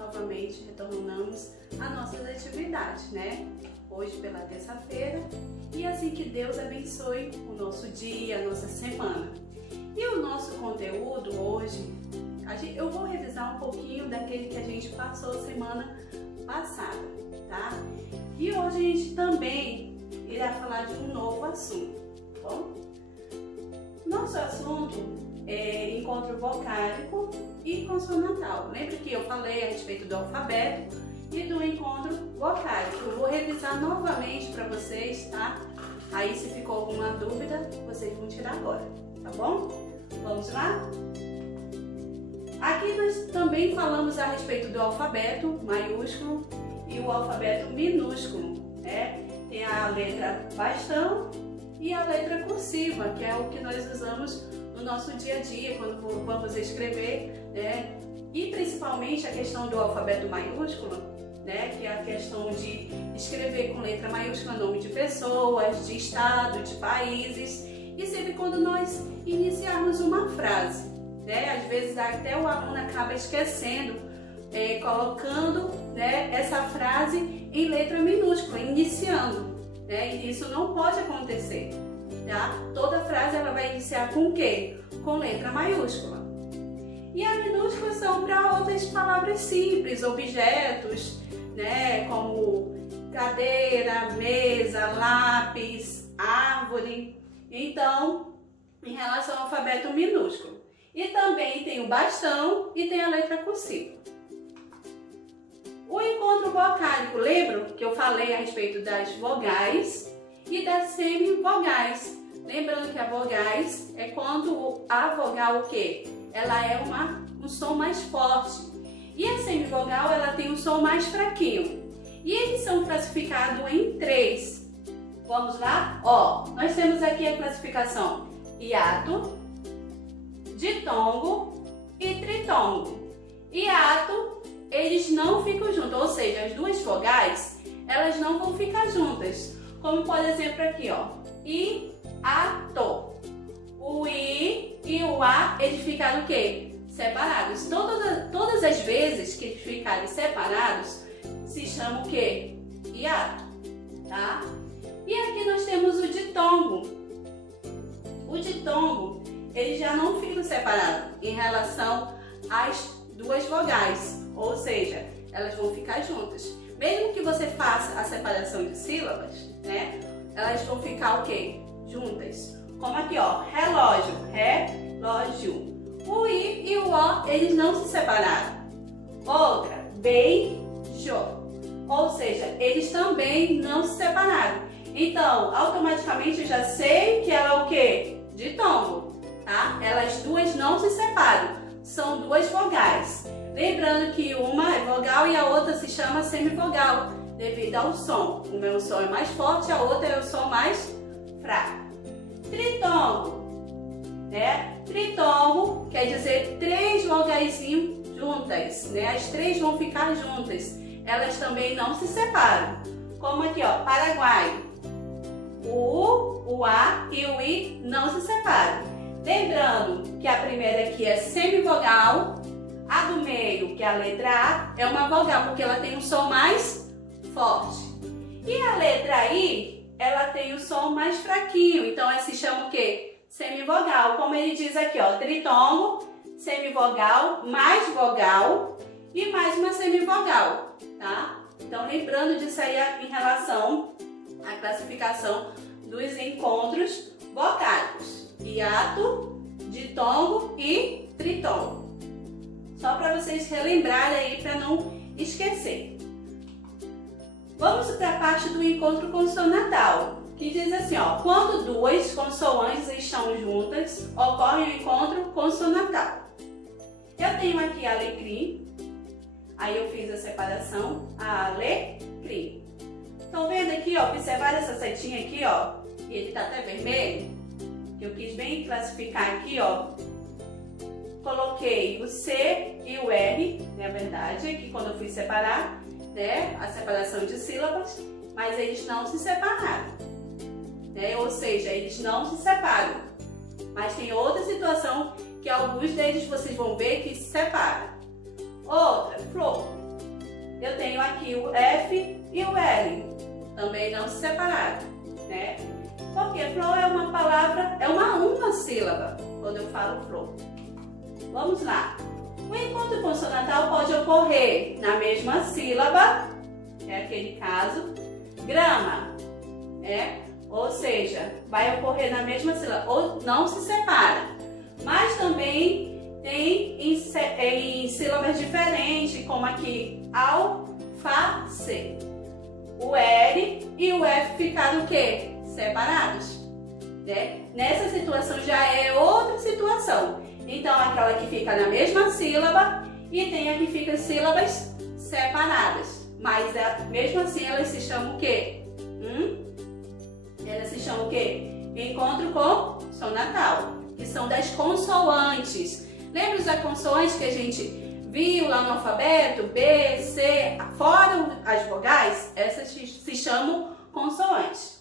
novamente retornamos às nossas atividades, né? Hoje pela terça-feira, e assim que Deus abençoe o nosso dia, a nossa semana. E o nosso conteúdo hoje, eu vou revisar um pouquinho daquele que a gente passou semana passada, tá? E hoje a gente também irá falar de um novo assunto, tá bom? Nosso assunto é encontro vocálico e consonantal. Lembra que eu falei a respeito do alfabeto e do encontro vocálico? Eu vou revisar novamente para vocês, tá? Aí se ficou alguma dúvida, vocês vão tirar agora, tá bom? Vamos lá? Aqui nós também falamos a respeito do alfabeto maiúsculo e o alfabeto minúsculo, né? Tem a letra bastão e a letra cursiva, que é o que nós usamos no nosso dia a dia, quando vamos escrever, né? E principalmente a questão do alfabeto maiúsculo, né? Que é a questão de escrever com letra maiúscula nome de pessoas, de estado, de países, e sempre quando nós iniciarmos uma frase, né? Às vezes até o aluno acaba esquecendo, colocando, né, essa frase em letra minúscula, iniciando, né? E isso não pode acontecer, tá? Toda frase ela vai iniciar com o quê? Com letra maiúscula. E as minúsculas são para outras palavras simples, objetos, né? Como cadeira, mesa, lápis, árvore. Então, em relação ao alfabeto minúsculo. E também tem o bastão e tem a letra cursiva. O encontro vocálico, lembra que eu falei a respeito das vogais e das semivogais. Lembrando que a vogais é quando a vogal o quê? Ela é um som mais forte. E a semivogal ela tem um som mais fraquinho. E eles são classificados em 3. Vamos lá? Ó, nós temos aqui a classificação hiato, ditongo e tritongo. Hiato, eles não ficam juntos, ou seja, as duas vogais, elas não vão ficar juntas. Como por exemplo aqui, ó, i-a-to. O i e o a, eles ficaram o quê? Separados. Todas as vezes que eles ficarem separados, se chama o quê? Hiato, tá? E aqui nós temos o ditongo. O ditongo, ele já não fica separado em relação às duas vogais, ou seja, elas vão ficar juntas. Mesmo que você faça a separação de sílabas, né? Elas vão ficar o quê? Juntas. Como aqui, ó, relógio, relógio. O i e o o, eles não se separaram. Outra, beijo. Ou seja, eles também não se separaram. Então, automaticamente eu já sei que ela é o quê? Ditongo, tá? Elas duas não se separam, são duas vogais. Lembrando que uma é vogal e a outra se chama semivogal, devido ao som. Uma é o som mais forte, a outra é o som mais fraco. Tritongo, né? Tritongo quer dizer 3 vogaizinhas juntas, né? As 3 vão ficar juntas. Elas também não se separam. Como aqui, ó, Paraguai. O U, o A e o I não se separam. Lembrando que a primeira aqui é semivogal, a do meio, que é a letra A, é uma vogal, porque ela tem um som mais forte. E a letra I, ela tem o som mais fraquinho, então ela se chama o quê? Semivogal. Como ele diz aqui, ó, tritongo, semivogal, mais vogal e mais uma semivogal, tá? Então lembrando disso aí em relação à classificação dos encontros vocálicos, hiato, ditongo e tritongo. Só para vocês relembrarem aí, para não esquecer. Vamos para a parte do encontro consonantal, que diz assim, ó, quando duas consoantes estão juntas, ocorre o encontro consonantal. Eu tenho aqui alecrim, aí eu fiz a separação, alecrim. Estão vendo aqui, ó, observar essa setinha aqui, ó, e ele tá até vermelho? Eu quis bem classificar aqui, ó. Coloquei o C e o R, na verdade, aqui quando eu fui separar, né, a separação de sílabas, mas eles não se separaram, né, ou seja, eles não se separam. Mas tem outra situação que alguns deles vocês vão ver que se separam. Outra, flor. aqui o F e o L, também não se separaram, né? Porque flor é uma palavra, é uma sílaba, quando eu falo flor. Vamos lá. O encontro consonantal pode ocorrer na mesma sílaba, é aquele caso, grama, ou seja, vai ocorrer na mesma sílaba, ou não se separa. Mas também tem em sílabas diferentes, como aqui, alface. O L e o F ficaram o quê? Separados. Né? Nessa situação já é outra situação. Então, aquela que fica na mesma sílaba e tem a que fica sílabas separadas. Mas mesmo assim elas se chamam o quê? Elas se chamam o quê? Encontro consonantal, que são das consoantes. Lembra das consoantes que a gente viu lá no alfabeto? B, C, fora as vogais, essas se chamam consoantes.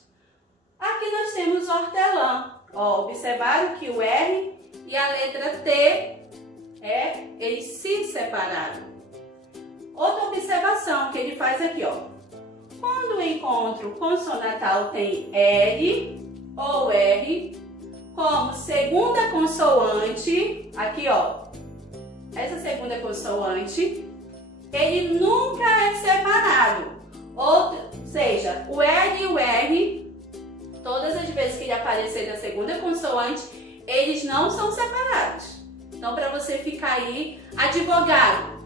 Aqui nós temos hortelã. Ó, observaram que o R e a letra T, eles se separaram. Outra observação que ele faz aqui, ó. Quando o encontro consonantal tem L ou R como segunda consoante, aqui ó, essa segunda consoante, ele nunca é separado. Ou seja, o L e o R, todas as vezes que ele aparecer na segunda consoante, eles não são separados. Então, para você ficar aí, advogado,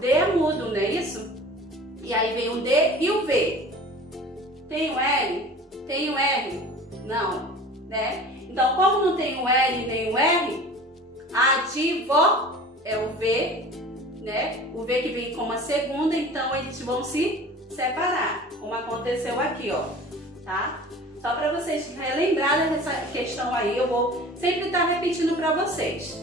D é mudo, não é isso? E aí vem o D e o V. Tem o L? Tem o R? Não, né? Então, como não tem o L nem o R, advo é o V, né? O V que vem como a segunda, então eles vão se separar, como aconteceu aqui, ó, tá? Só para vocês relembrarem dessa questão aí, eu vou sempre estar repetindo para vocês.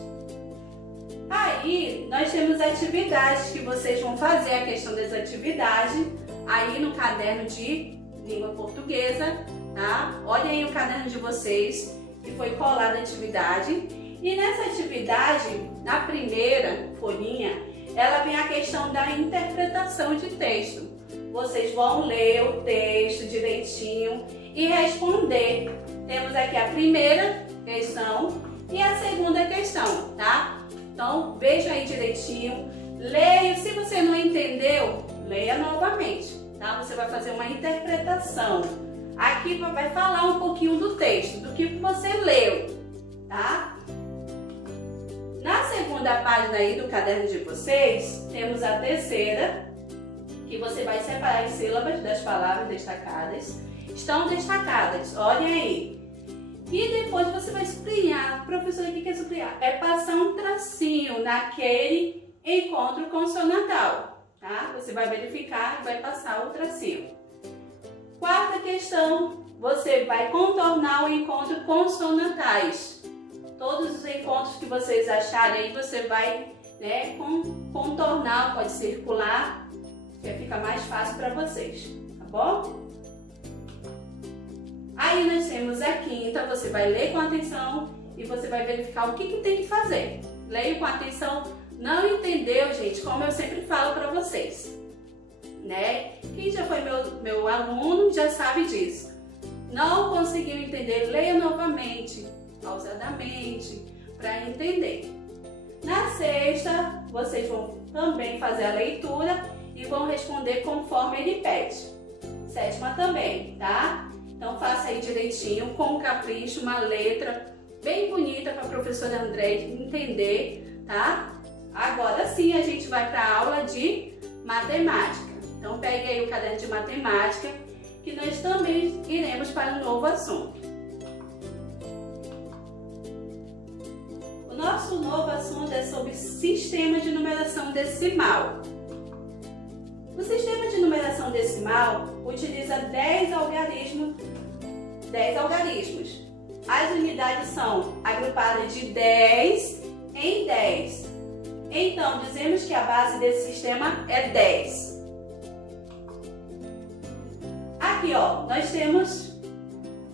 Aí, nós temos atividades que vocês vão fazer, a questão das atividades, aí no caderno de língua portuguesa, tá? Olhem aí o caderno de vocês, que foi colada a atividade. E nessa atividade, na primeira folhinha, ela vem a questão da interpretação de texto. Vocês vão ler o texto direitinho e responder. Temos aqui a primeira questão e a segunda questão, tá? Então, veja aí direitinho, leia. Se você não entendeu, leia novamente, tá? Você vai fazer uma interpretação. Aqui vai falar um pouquinho do texto, do que você leu, tá? Na segunda página aí do caderno de vocês, temos a terceira, que você vai separar as sílabas das palavras destacadas. Estão destacadas, olhem aí. E depois você vai sublinhar. Professor, o que é sublinhar? É passar um tracinho naquele encontro consonantal, tá? Você vai verificar e vai passar o tracinho. Quarta questão, você vai contornar o encontro consonantais. Todos os encontros que vocês acharem aí, você vai, né, contornar, pode circular, que fica mais fácil para vocês, tá bom? Aí nós temos a quinta, você vai ler com atenção e você vai verificar o que tem que fazer. Leia com atenção. Não entendeu, gente? Como eu sempre falo para vocês, né? Quem já foi meu aluno já sabe disso. Não conseguiu entender, leia novamente, pausadamente, para entender. Na sexta, vocês vão também fazer a leitura e vão responder conforme ele pede. Sétima também, tá? Então faça aí direitinho, com capricho, uma letra bem bonita para a professora André entender, tá? Agora sim a gente vai para a aula de matemática. Então pegue aí o caderno de matemática, que nós também iremos para um novo assunto. O nosso novo assunto é sobre sistema de numeração decimal. O sistema de numeração decimal utiliza 10 algarismos. As unidades são agrupadas de 10 em 10. Então, dizemos que a base desse sistema é 10. Aqui, ó, nós temos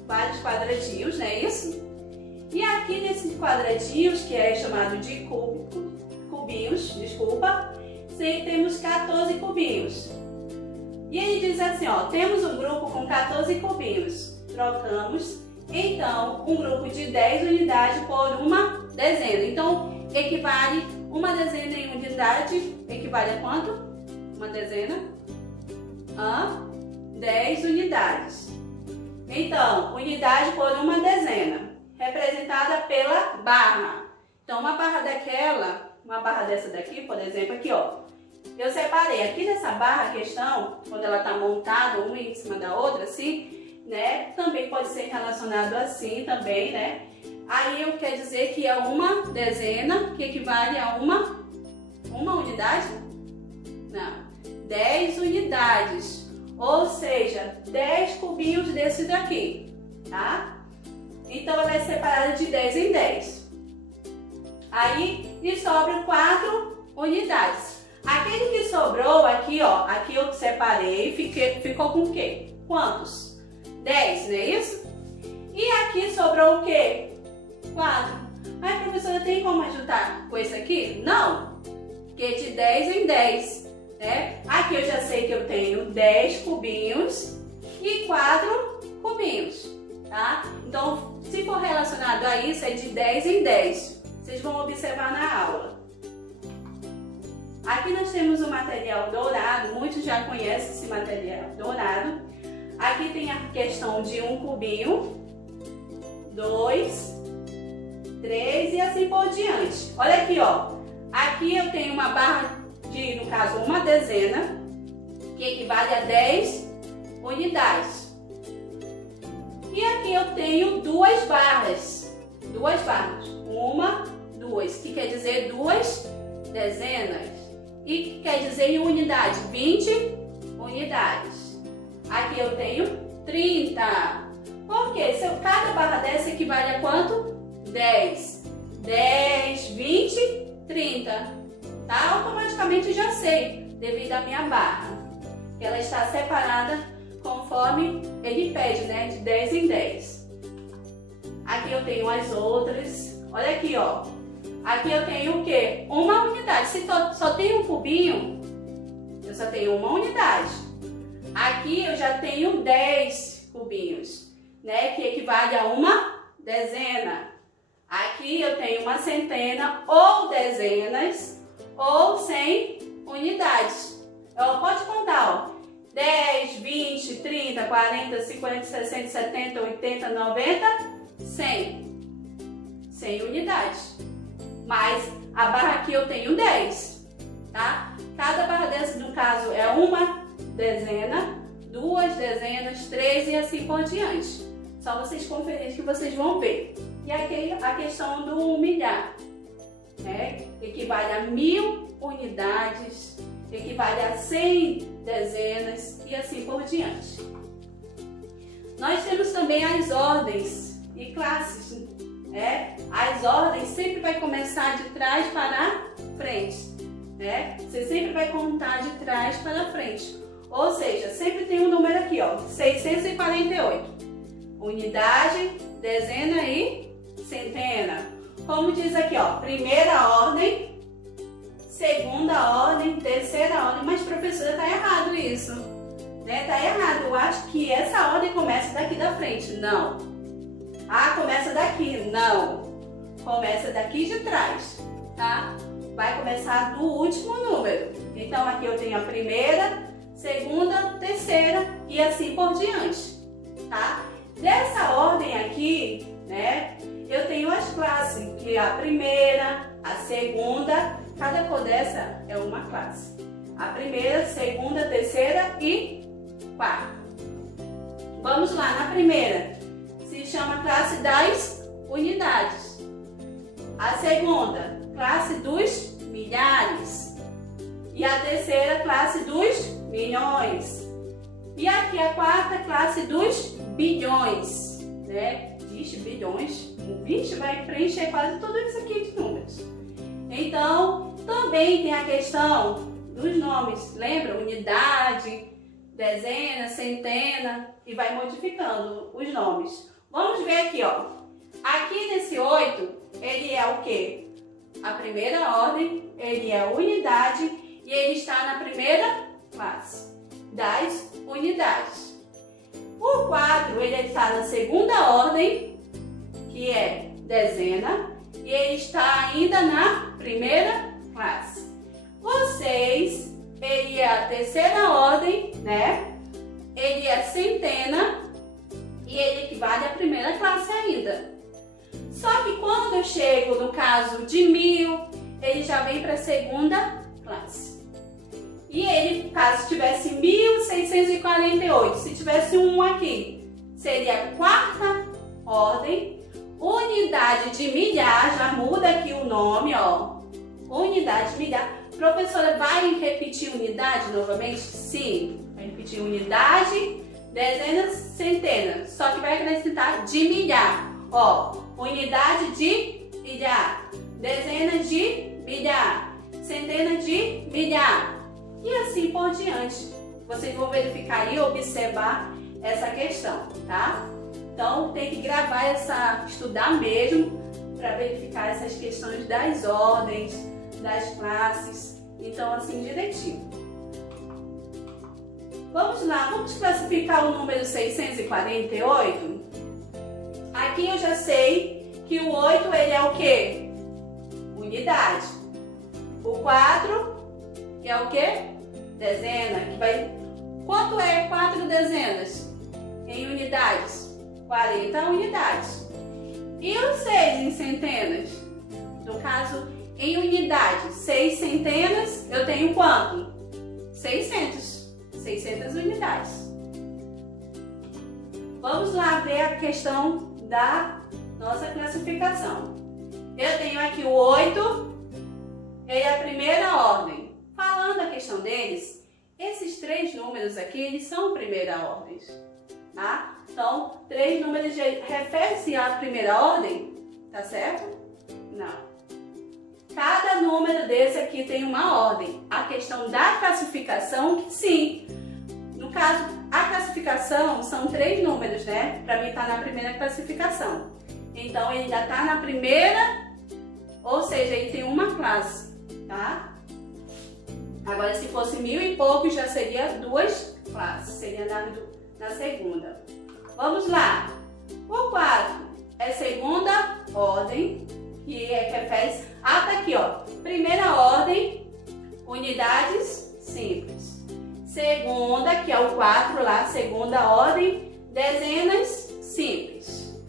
vários quadradinhos, não é isso? E aqui nesses quadradinhos, que é chamado de cúbico, cubinhos, desculpa, temos 14 cubinhos. E ele diz assim, ó, temos um grupo com 14 cubinhos, trocamos, então, um grupo de 10 unidades por uma dezena. Então, equivale uma dezena em unidade, equivale a quanto? Uma dezena a 10 unidades. Então, unidade por uma dezena, representada pela barra. Então, uma barra dessa daqui, por exemplo, aqui, ó. Eu separei aqui nessa barra a questão, quando ela está montada uma em cima da outra, assim, né? Também pode ser relacionado assim também, né? Aí eu quero dizer que é uma dezena que equivale a uma unidade? Não, 10 unidades. Ou seja, 10 cubinhos desse daqui, tá? Então ela é separada de 10 em 10. Aí e sobram 4 unidades. Aquele que sobrou aqui, ó, aqui eu separei, ficou com o quê? Quantos? 10, não é isso? E aqui sobrou o quê? 4. Mas, professora, tem como ajudar com esse aqui? Não, porque de 10 em 10, né? Aqui eu já sei que eu tenho 10 cubinhos e 4 cubinhos, tá? Então, se for relacionado a isso, é de 10 em 10. Vocês vão observar na aula. Aqui nós temos o material dourado, muitos já conhecem esse material dourado. Aqui tem a questão de um cubinho, 2, 3 e assim por diante. Olha aqui, ó. Aqui eu tenho uma barra de, no caso, uma dezena, que equivale a 10 unidades. E aqui eu tenho duas barras. Uma, duas, que quer dizer duas dezenas. E que quer dizer em unidade, 20 unidades. Aqui eu tenho 30. Por quê? Cada barra dessa equivale a quanto? 10. 10, 20, 30. Tá? Automaticamente já sei, devido à minha barra. Que ela está separada conforme ele pede, né? De 10 em 10. Aqui eu tenho as outras. Olha aqui, ó. Aqui eu tenho o quê? Uma unidade. Se só tem um cubinho, eu só tenho uma unidade. Aqui eu já tenho 10 cubinhos, né? Que equivale a uma dezena. Aqui eu tenho uma centena ou dezenas ou 100 unidades. Pode contar, ó. 10, 20, 30, 40, 50, 60, 70, 80, 90, 100. 100 unidades. Mas a barra aqui eu tenho 10, tá? Cada barra dessa, no caso, é uma dezena, duas dezenas, 3 e assim por diante. Só vocês conferirem que vocês vão ver. E aqui a questão do milhar, né? Equivale a 1000 unidades, equivale a 100 dezenas e assim por diante. Nós temos também as ordens e classes, né? As ordens sempre vai começar de trás para frente, né? Você sempre vai contar de trás para frente. Ou seja, sempre tem um número aqui, ó, 648. Unidade, dezena e centena. Como diz aqui, ó, primeira ordem, segunda ordem, terceira ordem. Mas, professora, tá errado isso, né? Tá errado. Eu acho que essa ordem começa daqui da frente. Não. Ah, começa daqui. Não. Começa daqui de trás, tá? Vai começar do último número. Então, aqui eu tenho a primeira, segunda, terceira e assim por diante, tá? Dessa ordem aqui, né, eu tenho as classes, que é a primeira, a segunda, cada cor dessa é uma classe. A primeira, segunda, terceira e quarta. Vamos lá, na primeira, se chama classe das unidades. A segunda, classe dos milhares. E a terceira, classe dos milhões. E aqui a quarta, classe dos bilhões, né? Vixe, bilhões. 20 vai preencher quase tudo isso aqui de números. Então, também tem a questão dos nomes. Lembra? Unidade, dezena, centena e vai modificando os nomes. Vamos ver aqui, ó. Aqui nesse 8, ele é o quê? A a primeira ordem, ele é unidade e ele está na primeira classe das unidades. O 4, ele está na segunda ordem, que é dezena, e ele está ainda na primeira classe. O 6, ele é a terceira ordem, né? Ele é centena e ele equivale à primeira classe ainda. Só que quando eu chego no caso de 1000, ele já vem para a segunda classe. E ele, caso tivesse 1648, se tivesse um aqui, seria a quarta ordem. Unidade de milhar, já muda aqui o nome, ó. Unidade de milhar. Professora, vai repetir unidade novamente? Sim, vai repetir unidade, dezenas, centenas. Só que vai acrescentar de milhar. Ó, unidade de milhar, dezenas de milhar, centenas de milhar. E assim por diante. Vocês vão verificar e observar essa questão, tá? Então, tem que gravar estudar mesmo para verificar essas questões das ordens, das classes. Então, assim, direitinho. Vamos lá, vamos classificar o número 648? Aqui eu já sei que o 8, ele é o quê? Unidade. O 4, que é o quê? Dezena. Quanto é 4 dezenas em unidades? 40 unidades. E o 6 em centenas? No caso, em unidades, 6 centenas, eu tenho quanto? 600. 600 unidades. Vamos lá ver a questão da nossa classificação. Eu tenho aqui o 8, ele é a primeira ordem. Falando a questão deles, esses 3 números aqui, eles são primeira ordem, tá? Então, 3 números refere-se à primeira ordem, tá certo? Não. Cada número desse aqui tem uma ordem. A questão da classificação, que sim. No caso, a classificação são 3 números, né? Para mim está na primeira classificação. Então, ele ainda está na primeira, ou seja, ele tem uma classe, tá? Agora, se fosse 1000 e poucos, já seria 2 classes. Seria na segunda. Vamos lá. O 4 é segunda ordem, que refere-se. Ah, tá aqui, ó. Primeira ordem, unidades simples. Segunda, que é o 4 lá, segunda ordem, dezenas simples.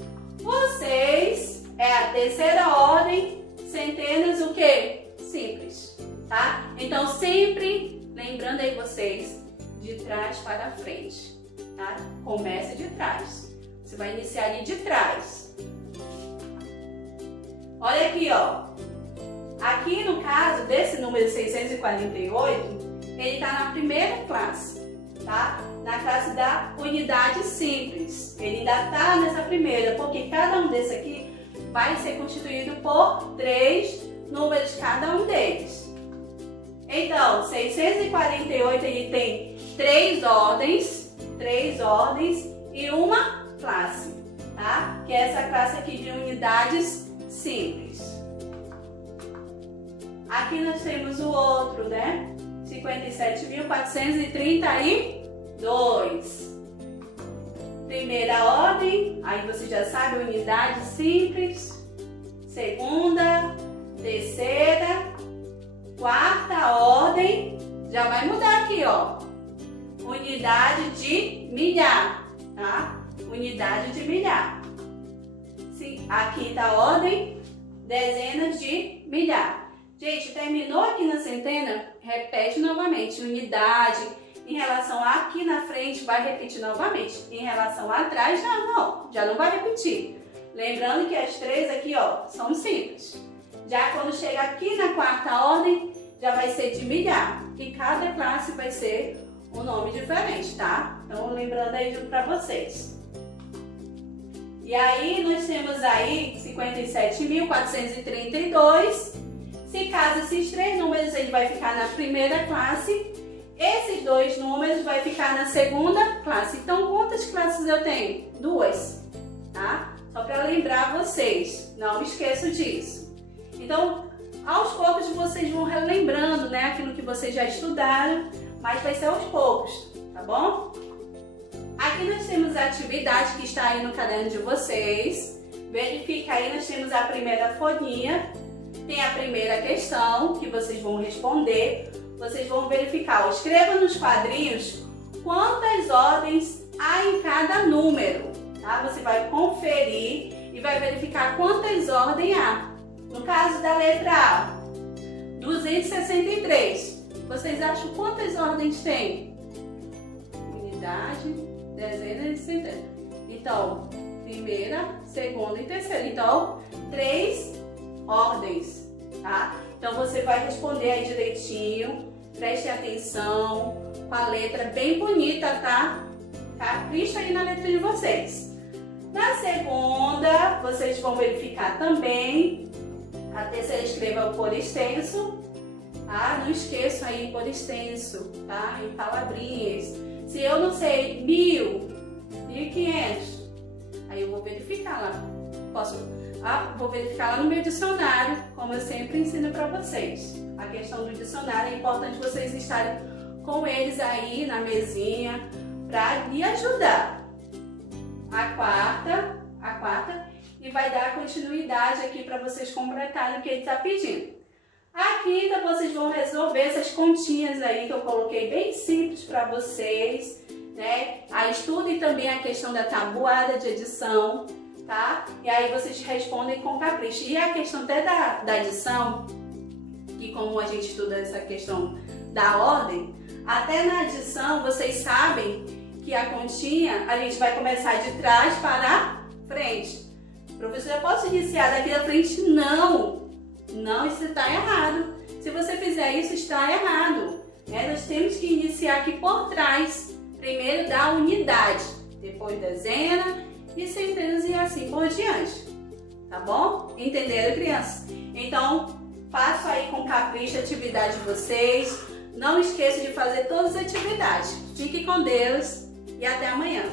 O 6 é a terceira ordem, centenas, o quê? Simples, tá? Então, sempre lembrando aí vocês, de trás para frente, tá? Comece de trás. Você vai iniciar ali de trás. Olha aqui, ó. Aqui no caso desse número 648, ele está na primeira classe, tá? Na classe da unidade simples. Ele ainda está nessa primeira, porque cada um desse aqui vai ser constituído por 3 números cada um deles. Então, 648 ele tem 3 ordens e uma classe, tá? Que é essa classe aqui de unidades simples. Aqui nós temos o outro, né? 57.432. Primeira ordem, aí você já sabe, unidade simples. Segunda, terceira, quarta ordem, já vai mudar aqui, ó. Unidade de milhar, tá? Unidade de milhar. Sim, a quinta ordem, dezenas de milhar. Gente, terminou aqui na centena, repete novamente. Unidade, em relação a aqui na frente, vai repetir novamente. Em relação a atrás, já não vai repetir. Lembrando que as 3 aqui, ó, são simples. Já quando chega aqui na quarta ordem, já vai ser de milhar. E cada classe vai ser um nome diferente, tá? Então, lembrando aí para vocês. E aí, nós temos aí 57.432. Se caso esses 3 números ele vai ficar na primeira classe, esses 2 números vai ficar na segunda classe. Então, quantas classes eu tenho? 2, tá? Só para lembrar vocês, não esqueçam disso. Então, Aos poucos vocês vão relembrando, né, aquilo que vocês já estudaram, mas vai ser aos poucos, tá bom? Aqui nós temos a atividade que está aí no caderno de vocês. Verifica aí, nós temos a primeira folhinha, tem a primeira questão que vocês vão responder. Vocês vão verificar, escreva nos quadrinhos quantas ordens há em cada número, tá? Você vai conferir e vai verificar quantas ordens há. No caso da letra A, 263. Vocês acham quantas ordens tem? Unidade, dezena e centena. Então, primeira, segunda e terceira. Então, 3 ordens, tá? Então, você vai responder aí direitinho. Preste atenção, com a letra bem bonita, tá? Capricha aí na letra de vocês. Na segunda, vocês vão verificar também. A terceira, escreva o por extenso. Ah, não esqueçam aí por extenso, tá? Em palavrinhas. Se eu não sei 1000, 1500, aí eu vou verificar lá. Vou verificar lá no meu dicionário, como eu sempre ensino para vocês. A questão do dicionário é importante vocês estarem com eles aí na mesinha para lhe ajudar. A quarta, e vai dar continuidade aqui para vocês completarem o que ele está pedindo. A quinta, vocês vão resolver essas continhas aí que eu coloquei bem simples para vocês, né? Aí estudem também a questão da tabuada de edição, tá? E aí vocês respondem com capricho. E a questão até da adição, que como a gente estuda essa questão da ordem, até na adição vocês sabem que a continha a gente vai começar de trás para frente. Professor, eu posso iniciar daqui da frente? Não, isso está errado. Se você fizer isso, está errado. Nós temos que iniciar aqui por trás. Primeiro da unidade, depois dezena e centenas e assim por diante. Tá bom? Entenderam, crianças? Então, façam aí com capricho a atividade de vocês. Não esqueçam de fazer todas as atividades. Fique com Deus e até amanhã.